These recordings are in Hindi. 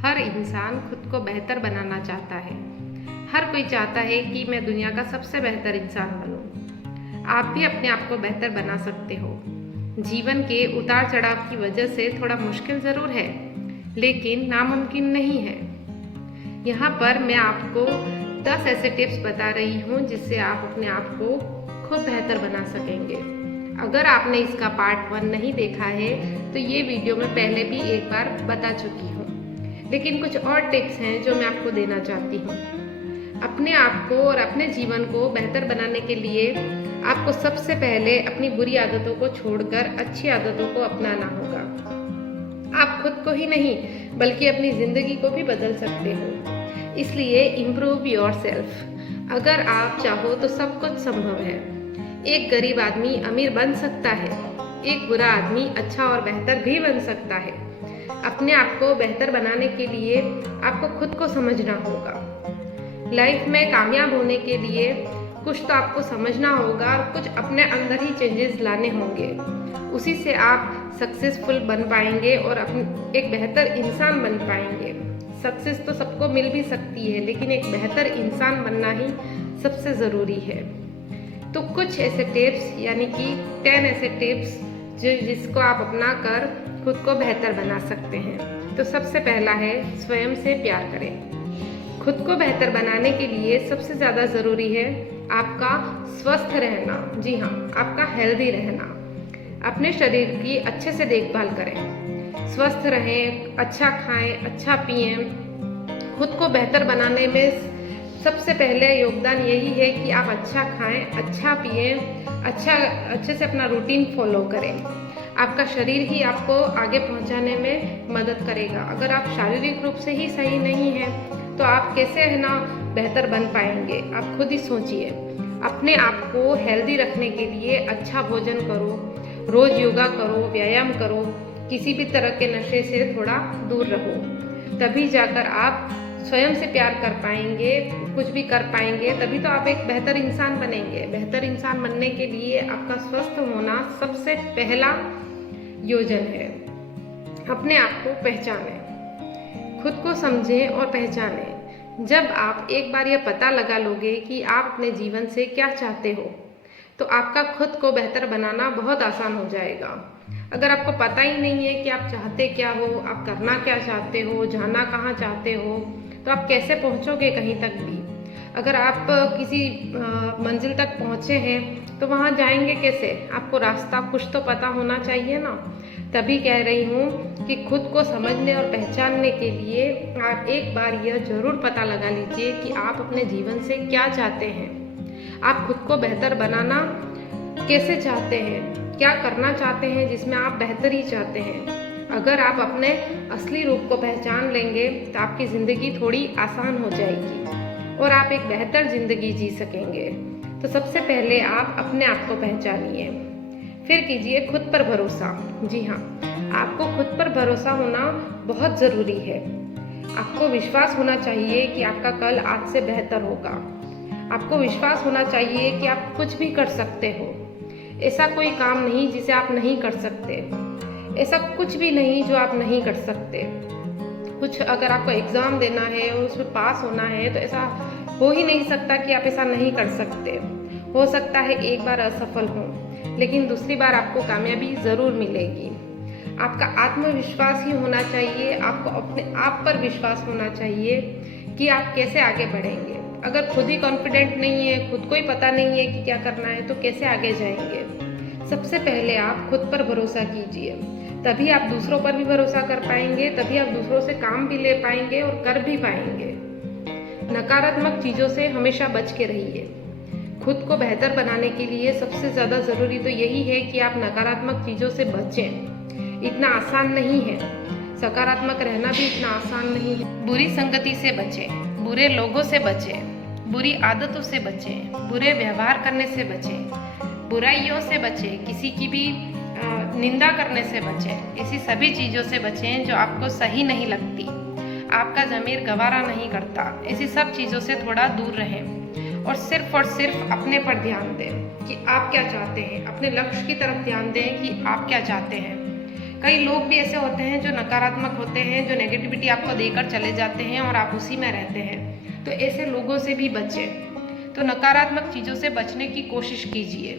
हर इंसान खुद को बेहतर बनाना चाहता है। हर कोई चाहता है कि मैं दुनिया का सबसे बेहतर इंसान बनूं। आप भी अपने आप को बेहतर बना सकते हो। जीवन के उतार चढ़ाव की वजह से थोड़ा मुश्किल ज़रूर है, लेकिन नामुमकिन नहीं है। यहाँ पर मैं आपको 10 ऐसे टिप्स बता रही हूँ जिससे आप अपने आप को खुद बेहतर बना सकेंगे। अगर आपने इसका पार्ट 1 नहीं देखा है तो ये वीडियो मैं पहले भी एक बार बता चुकी हूँ, लेकिन कुछ और टिप्स हैं जो मैं आपको देना चाहती हूँ। अपने आप को और अपने जीवन को बेहतर बनाने के लिए आपको सबसे पहले अपनी बुरी आदतों को छोड़कर अच्छी आदतों को अपनाना होगा। आप खुद को ही नहीं बल्कि अपनी ज़िंदगी को भी बदल सकते हो। इसलिए इम्प्रूव योरसेल्फ। अगर आप चाहो तो सब कुछ संभव है। एक गरीब आदमी अमीर बन सकता है, एक बुरा आदमी अच्छा और बेहतर भी बन सकता है। अपने आप को बेहतर बनाने के लिए आपको खुद को समझना होगा। लाइफ में कामयाब होने के लिए कुछ तो आपको समझना होगा और कुछ अपने अंदर ही चेंजेस लाने होंगे। उसी से आप सक्सेसफुल बन पाएंगे और एक बेहतर इंसान बन पाएंगे। सक्सेस तो सबको मिल भी सकती है, लेकिन एक बेहतर इंसान बनना ही सबसे ज़रूरी है। तो कुछ ऐसे टिप्स यानी कि 10 ऐसे टिप्स जिसको आप अपना कर खुद को बेहतर बना सकते हैं। तो सबसे पहला है स्वयं से प्यार करें। खुद को बेहतर बनाने के लिए सबसे ज़्यादा ज़रूरी है आपका स्वस्थ रहना। जी हाँ, आपका हेल्दी रहना। अपने शरीर की अच्छे से देखभाल करें, स्वस्थ रहें, अच्छा खाएं, अच्छा पिएं। खुद को बेहतर बनाने में सबसे पहले योगदान यही है कि आप अच्छा खाएं, अच्छा पिएं, अच्छे से अपना रूटीन फॉलो करें। आपका शरीर ही आपको आगे पहुंचाने में मदद करेगा। अगर आप शारीरिक रूप से ही सही नहीं हैं तो आप कैसे है ना बेहतर बन पाएंगे। आप खुद ही सोचिए। अपने आप को हेल्दी रखने के लिए अच्छा भोजन करो, रोज योगा करो, व्यायाम करो, किसी भी तरह के नशे से थोड़ा दूर रहो। तभी जाकर आप स्वयं से प्यार कर पाएंगे, कुछ भी कर पाएंगे। तभी तो आप एक बेहतर इंसान बनेंगे। बेहतर इंसान बनने के लिए आपका स्वस्थ होना सबसे पहला योजन है। अपने आप को पहचानें, खुद को समझें और पहचानें। जब आप एक बार यह पता लगा लोगे कि आप अपने जीवन से क्या चाहते हो, तो आपका खुद को बेहतर बनाना बहुत आसान हो जाएगा। अगर आपको पता ही नहीं है कि आप चाहते क्या हो, आप करना क्या चाहते हो, जाना कहाँ चाहते हो, तो आप कैसे पहुँचोगे कहीं तक भी। अगर आप किसी मंजिल तक पहुँचे हैं तो वहाँ जाएंगे कैसे। आपको रास्ता कुछ तो पता होना चाहिए ना। तभी कह रही हूँ कि खुद को समझने और पहचानने के लिए आप एक बार यह ज़रूर पता लगा लीजिए कि आप अपने जीवन से क्या चाहते हैं। आप खुद को बेहतर बनाना कैसे चाहते हैं, क्या करना चाहते हैं जिसमें आप बेहतरी चाहते हैं। अगर आप अपने असली रूप को पहचान लेंगे तो आपकी ज़िंदगी थोड़ी आसान हो जाएगी और आप एक बेहतर ज़िंदगी जी सकेंगे। तो सबसे पहले आप अपने आप को पहचानिए, फिर कीजिए खुद पर भरोसा। जी हाँ, आपको खुद पर भरोसा होना बहुत ज़रूरी है। आपको विश्वास होना चाहिए कि आपका कल आज से बेहतर होगा। आपको विश्वास होना चाहिए कि आप कुछ भी कर सकते हो। ऐसा कोई काम नहीं जिसे आप नहीं कर सकते। ऐसा कुछ भी नहीं जो आप नहीं कर सकते। कुछ अगर आपको एग्ज़ाम देना है और उसमें पास होना है तो ऐसा हो ही नहीं सकता कि आप ऐसा नहीं कर सकते। हो सकता है एक बार असफल हो, लेकिन दूसरी बार आपको कामयाबी ज़रूर मिलेगी। आपका आत्मविश्वास ही होना चाहिए। आपको अपने आप पर विश्वास होना चाहिए कि आप कैसे आगे बढ़ेंगे। अगर खुद ही कॉन्फिडेंट नहीं है, खुद को ही पता नहीं है कि क्या करना है, तो कैसे आगे जाएंगे। सबसे पहले आप खुद पर भरोसा कीजिए, तभी आप दूसरों पर भी भरोसा कर पाएंगे। तभी आप दूसरों से काम भी ले पाएंगे और कर भी पाएंगे। नकारात्मक चीज़ों से हमेशा बच के रहिए। खुद को बेहतर बनाने के लिए सबसे ज़्यादा ज़रूरी तो यही है कि आप नकारात्मक चीज़ों से बचें। इतना आसान नहीं है, सकारात्मक रहना भी इतना आसान नहीं है। बुरी संगति से बचें, बुरे लोगों से बचें, बुरी आदतों से बचें, बुरे व्यवहार करने से बचें, बुराइयों से बचें, किसी की भी निंदा करने से बचें। ऐसी सभी चीज़ों से बचें जो आपको सही नहीं लगती, आपका ज़मीर गवारा नहीं करता। ऐसी सब चीज़ों से थोड़ा दूर रहें और सिर्फ अपने पर ध्यान दें कि आप क्या चाहते हैं। अपने लक्ष्य की तरफ ध्यान दें कि आप क्या चाहते हैं। कई लोग भी ऐसे होते हैं जो नकारात्मक होते हैं, जो नेगेटिविटी आपको देकर चले जाते हैं और आप उसी में रहते हैं। तो ऐसे लोगों से भी बचें। तो नकारात्मक चीज़ों से बचने की कोशिश कीजिए।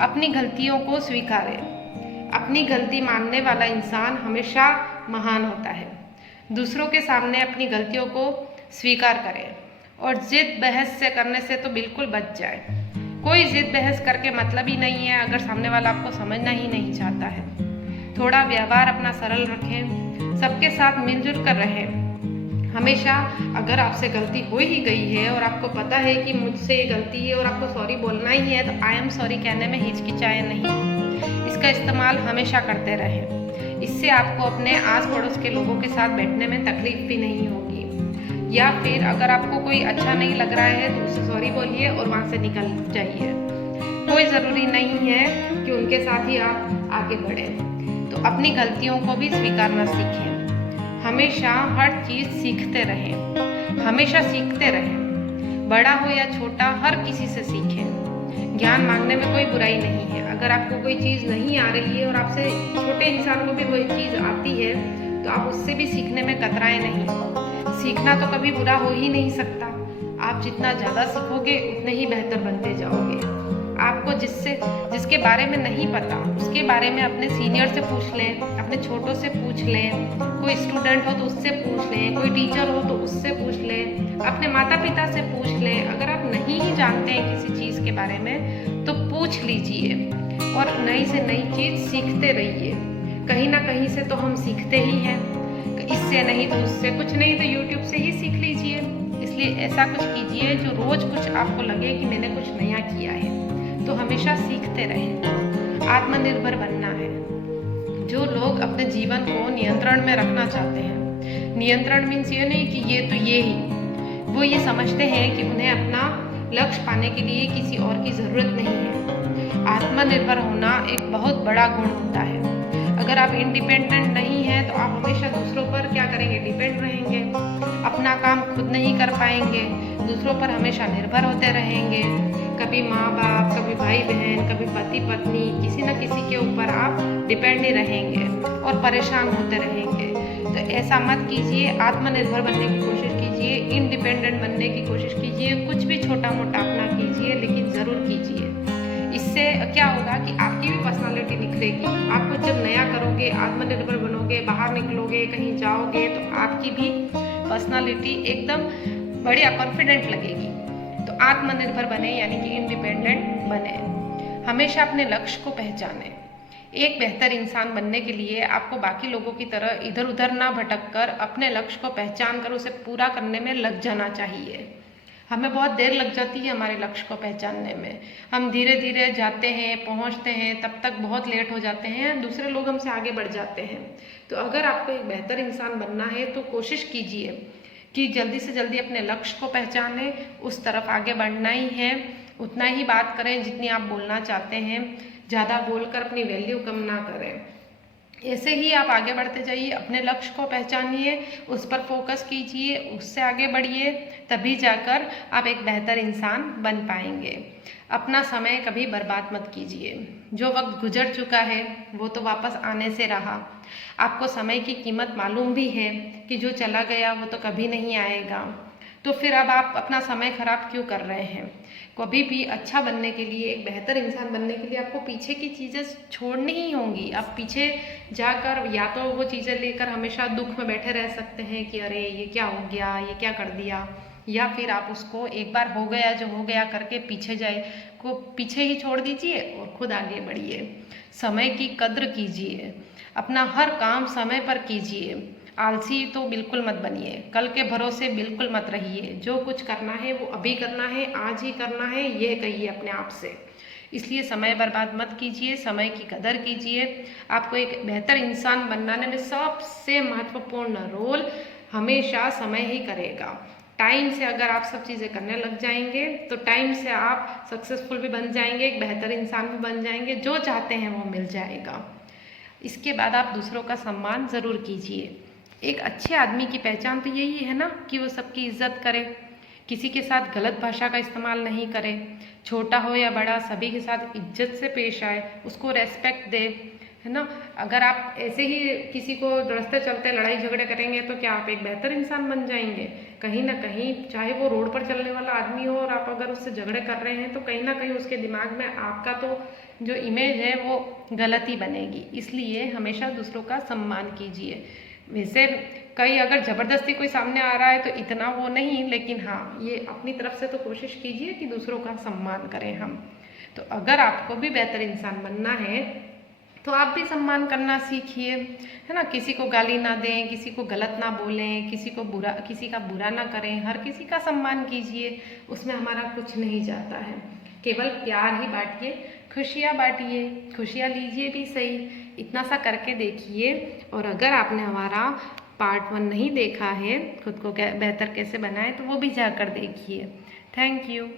अपनी गलतियों को स्वीकारें। अपनी गलती मानने वाला इंसान हमेशा महान होता है। दूसरों के सामने अपनी गलतियों को स्वीकार करें और जिद बहस से करने से तो बिल्कुल बच जाए। कोई जिद बहस करके मतलब ही नहीं है अगर सामने वाला आपको समझना ही नहीं चाहता है। थोड़ा व्यवहार अपना सरल रखें, सबके साथ मिलजुल कर रहें। हमेशा अगर आपसे गलती हो ही गई है और आपको पता है कि मुझसे ये गलती है और आपको सॉरी बोलना ही है, तो आई एम सॉरी कहने में हिचकिचाए नहीं। इसका इस्तेमाल हमेशा करते रहें। इससे आपको अपने आस पड़ोस के लोगों के साथ बैठने में तकलीफ भी नहीं होगी। या फिर अगर आपको कोई अच्छा नहीं लग रहा है तो उससे सॉरी बोलिए और वहाँ से निकल जाइए। कोई ज़रूरी नहीं है कि उनके साथ ही आप आगे बढ़ें। तो अपनी गलतियों को भी स्वीकारना सीखें। हमेशा हर चीज़ सीखते रहें। हमेशा सीखते रहें। बड़ा हो या छोटा, हर किसी से सीखें। ज्ञान मांगने में कोई बुराई नहीं है। अगर आपको कोई चीज़ नहीं आ रही है और आपसे छोटे इंसान को भी कोई चीज़ आती है तो आप उससे भी सीखने में कतराएं नहीं। सीखना तो कभी बुरा हो ही नहीं सकता। आप जितना ज़्यादा सीखोगे उतने ही बेहतर बनते जाओगे। आपको जिसके बारे में नहीं पता उसके बारे में अपने सीनियर से पूछ लें, अपने छोटों से पूछ लें। कोई स्टूडेंट हो तो उससे पूछ लें, कोई टीचर हो तो उससे पूछ लें, अपने माता पिता से पूछ लें। अगर आप नहीं ही जानते हैं किसी चीज़ के बारे में तो पूछ लीजिए और नई से नई चीज़ सीखते रहिए। कहीं ना कहीं से तो हम सीखते ही हैं, इससे नहीं तो उससे, कुछ नहीं तो यूट्यूब से ही सीख लीजिए। इसलिए ऐसा कुछ कीजिए जो रोज़ कुछ आपको लगे कि मैंने कुछ नया किया है। तो हमेशा सीखते रहें। आत्मनिर्भर बनना है। जो लोग अपने जीवन को नियंत्रण में रखना चाहते हैं, नियंत्रण मीन्स ये नहीं कि ये तो ये ही, वो ये समझते हैं कि उन्हें अपना लक्ष्य पाने के लिए किसी और की ज़रूरत नहीं है। आत्मनिर्भर होना एक बहुत बड़ा गुण होता है। अगर आप इंडिपेंडेंट नहीं हैं तो आप हमेशा दूसरों पर क्या करेंगे, डिपेंड रहेंगे। अपना काम खुद नहीं कर पाएंगे, दूसरों पर हमेशा निर्भर होते रहेंगे। कभी माँ बाप, कभी भाई बहन, कभी पति पत्नी, किसी न किसी के ऊपर आप डिपेंड ही रहेंगे और परेशान होते रहेंगे। तो ऐसा मत कीजिए। आत्मनिर्भर बनने की कोशिश कीजिए, इंडिपेंडेंट बनने की कोशिश कीजिए। कुछ भी छोटा मोटा अपना कीजिए, लेकिन ज़रूर कीजिए। इससे क्या होगा कि आपकी भी पर्सनालिटी निखरेगी। आप कुछ जब नया करोगे, आत्मनिर्भर बनोगे, बाहर निकलोगे, कहीं जाओगे, तो आपकी भी पर्सनालिटी एकदम बढ़िया कॉन्फिडेंट लगेगी। तो आत्मनिर्भर बने, यानी कि इंडिपेंडेंट बने। हमेशा अपने लक्ष्य को पहचानें। एक बेहतर इंसान बनने के लिए आपको बाकी लोगों की तरह इधर उधर ना भटक कर अपने लक्ष्य को पहचान कर उसे पूरा करने में लग जाना चाहिए। हमें बहुत देर लग जाती है हमारे लक्ष्य को पहचानने में। हम धीरे धीरे जाते हैं, पहुंचते हैं, तब तक बहुत लेट हो जाते हैं, दूसरे लोग हमसे आगे बढ़ जाते हैं। तो अगर आपको एक बेहतर इंसान बनना है तो कोशिश कीजिए कि जल्दी से जल्दी अपने लक्ष्य को पहचानें, उस तरफ आगे बढ़ना ही है। उतना ही बात करें जितनी आप बोलना चाहते हैं। ज़्यादा बोलकर अपनी वैल्यू कम ना करें। ऐसे ही आप आगे बढ़ते जाइए, अपने लक्ष्य को पहचानिए, उस पर फोकस कीजिए, उससे आगे बढ़िए, तभी जाकर आप एक बेहतर इंसान बन पाएंगे। अपना समय कभी बर्बाद मत कीजिए। जो वक्त गुजर चुका है वो तो वापस आने से रहा। आपको समय की कीमत मालूम भी है कि जो चला गया वो तो कभी नहीं आएगा। तो फिर अब आप अपना समय खराब क्यों कर रहे हैं? कभी भी अच्छा बनने के लिए, एक बेहतर इंसान बनने के लिए आपको पीछे की चीज़ें छोड़नी ही होंगी। आप पीछे जाकर या तो वो चीज़ें लेकर हमेशा दुख में बैठे रह सकते हैं कि अरे ये क्या हो गया, ये क्या कर दिया, या फिर आप उसको एक बार हो गया जो हो गया करके पीछे ही छोड़ दीजिए और खुद आगे बढ़िए। समय की कद्र कीजिए, अपना हर काम समय पर कीजिए। आलसी तो बिल्कुल मत बनिए, कल के भरोसे बिल्कुल मत रहिए। जो कुछ करना है वो अभी करना है, आज ही करना है, यह कहिए अपने आप से। इसलिए समय बर्बाद मत कीजिए, समय की कदर कीजिए। आपको एक बेहतर इंसान बनाने में सबसे महत्वपूर्ण रोल हमेशा समय ही करेगा। टाइम से अगर आप सब चीज़ें करने लग जाएंगे तो टाइम से आप सक्सेसफुल भी बन जाएंगे, एक बेहतर इंसान भी बन जाएंगे। जो चाहते हैं वो मिल जाएगा। इसके बाद आप दूसरों का सम्मान ज़रूर कीजिए। एक अच्छे आदमी की पहचान तो यही है ना कि वो सबकी इज्जत करे, किसी के साथ गलत भाषा का इस्तेमाल नहीं करे, छोटा हो या बड़ा सभी के साथ इज्जत से पेश आए, उसको रेस्पेक्ट दे, है ना। अगर आप ऐसे ही किसी को रास्ते चलते लड़ाई झगड़े करेंगे तो क्या आप एक बेहतर इंसान बन जाएंगे? कहीं ना कहीं चाहे वो रोड पर चलने वाला आदमी हो और आप अगर उससे झगड़े कर रहे हैं तो कहीं ना कहीं उसके दिमाग में आपका तो जो इमेज है वो गलत ही बनेगी। इसलिए हमेशा दूसरों का सम्मान कीजिए। वैसे कई अगर ज़बरदस्ती कोई सामने आ रहा है तो इतना वो नहीं, लेकिन हाँ ये अपनी तरफ से तो कोशिश कीजिए कि दूसरों का सम्मान करें हम। तो अगर आपको भी बेहतर इंसान बनना है तो आप भी सम्मान करना सीखिए, है ना। किसी को गाली ना दें, किसी को गलत ना बोलें, किसी का बुरा ना करें, हर किसी का सम्मान कीजिए। उसमें हमारा कुछ नहीं जाता है, केवल प्यार ही बांटिए, खुशियाँ बांटिए, खुशियाँ लीजिए भी सही। इतना सा करके देखिए। और अगर आपने हमारा पार्ट 1 नहीं देखा है, खुद को बेहतर कैसे बनाएं, तो वो भी जाकर देखिए। Thank you.